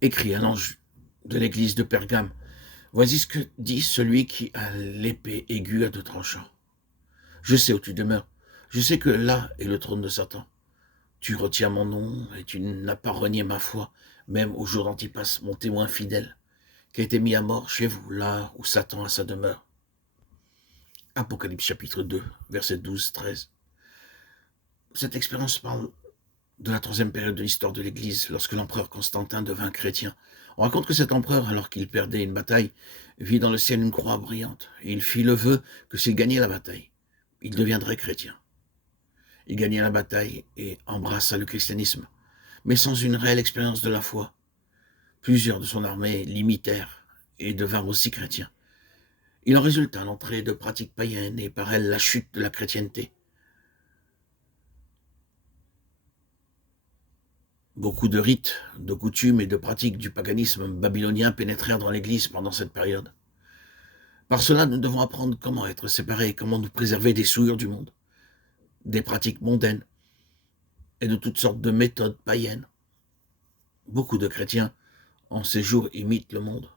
Écrit à l'ange de l'église de Pergame. Voici ce que dit celui qui a l'épée aiguë à deux tranchants. Je sais où tu demeures. Je sais que là est le trône de Satan. Tu retiens mon nom et tu n'as pas renié ma foi, même au jour d'Antipas, mon témoin fidèle, qui a été mis à mort chez vous, là où Satan a sa demeure. Apocalypse chapitre 2, versets 12-13. Cette expérience parle de la troisième période de l'histoire de l'Église, lorsque l'empereur Constantin devint chrétien. On raconte que cet empereur, alors qu'il perdait une bataille, vit dans le ciel une croix brillante, et il fit le vœu que s'il gagnait la bataille, il deviendrait chrétien. Il gagna la bataille et embrassa le christianisme, mais sans une réelle expérience de la foi. Plusieurs de son armée l'imitèrent et devinrent aussi chrétiens. Il en résulta l'entrée de pratiques païennes et par elles la chute de la chrétienté. Beaucoup de rites, de coutumes et de pratiques du paganisme babylonien pénétrèrent dans l'Église pendant cette période. Par cela, nous devons apprendre comment être séparés, comment nous préserver des souillures du monde, des pratiques mondaines et de toutes sortes de méthodes païennes. Beaucoup de chrétiens, en ces jours, imitent le monde.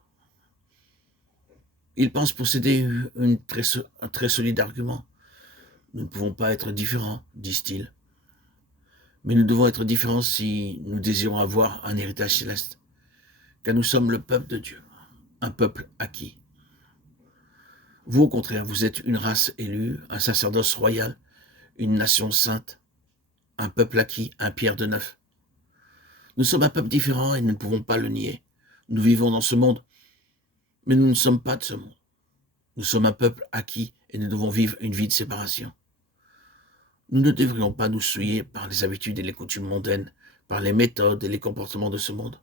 Ils pensent posséder un très solide argument. Nous ne pouvons pas être différents, disent-ils. Mais nous devons être différents si nous désirons avoir un héritage céleste, car nous sommes le peuple de Dieu, un peuple acquis. Vous, au contraire, vous êtes une race élue, un sacerdoce royal, une nation sainte, un peuple acquis, un Pierre de neuf. Nous sommes un peuple différent et nous ne pouvons pas le nier. Nous vivons dans ce monde, mais nous ne sommes pas de ce monde. Nous sommes un peuple acquis et nous devons vivre une vie de séparation. Nous ne devrions pas nous souiller par les habitudes et les coutumes mondaines, par les méthodes et les comportements de ce monde,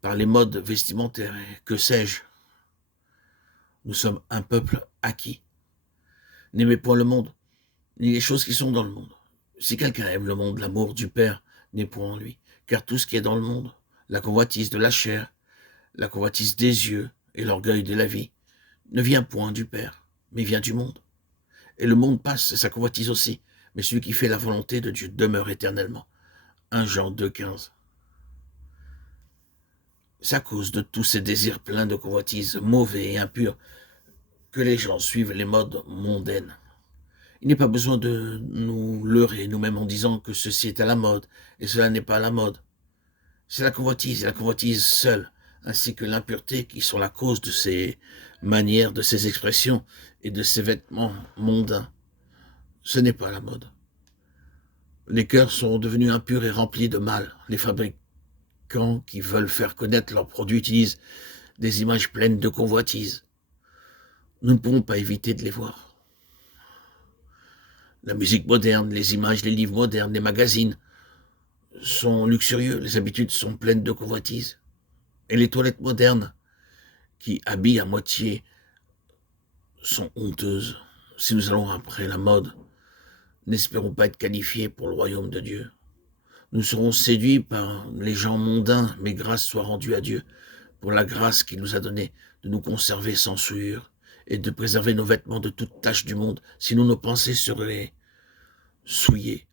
par les modes vestimentaires et que sais-je. Nous sommes un peuple acquis. N'aimez point le monde, ni les choses qui sont dans le monde. Si quelqu'un aime le monde, l'amour du Père n'est point en lui, car tout ce qui est dans le monde, la convoitise de la chair, la convoitise des yeux et l'orgueil de la vie, ne vient point du Père, mais vient du monde. Et le monde passe, et sa convoitise aussi, mais celui qui fait la volonté de Dieu demeure éternellement. 1 Jean 2,15. C'est à cause de tous ces désirs pleins de convoitises, mauvais et impurs, que les gens suivent les modes mondaines. Il n'est pas besoin de nous leurrer nous-mêmes en disant que ceci est à la mode et cela n'est pas à la mode. C'est la convoitise et la convoitise seule, ainsi que l'impureté qui sont la cause de ces manières, de ces expressions et de ces vêtements mondains. Ce n'est pas la mode. Les cœurs sont devenus impurs et remplis de mal. Les fabricants qui veulent faire connaître leurs produits utilisent des images pleines de convoitise. Nous ne pouvons pas éviter de les voir. La musique moderne, les images, les livres modernes, les magazines sont luxurieux, les habitudes sont pleines de convoitise. Et les toilettes modernes, qui habillent à moitié, sont honteuses. Si nous allons après la mode, n'espérons pas être qualifiés pour le royaume de Dieu. Nous serons séduits par les gens mondains, mais grâce soit rendue à Dieu pour la grâce qu'il nous a donnée de nous conserver sans souillure et de préserver nos vêtements de toute tache du monde, sinon nos pensées seraient souillées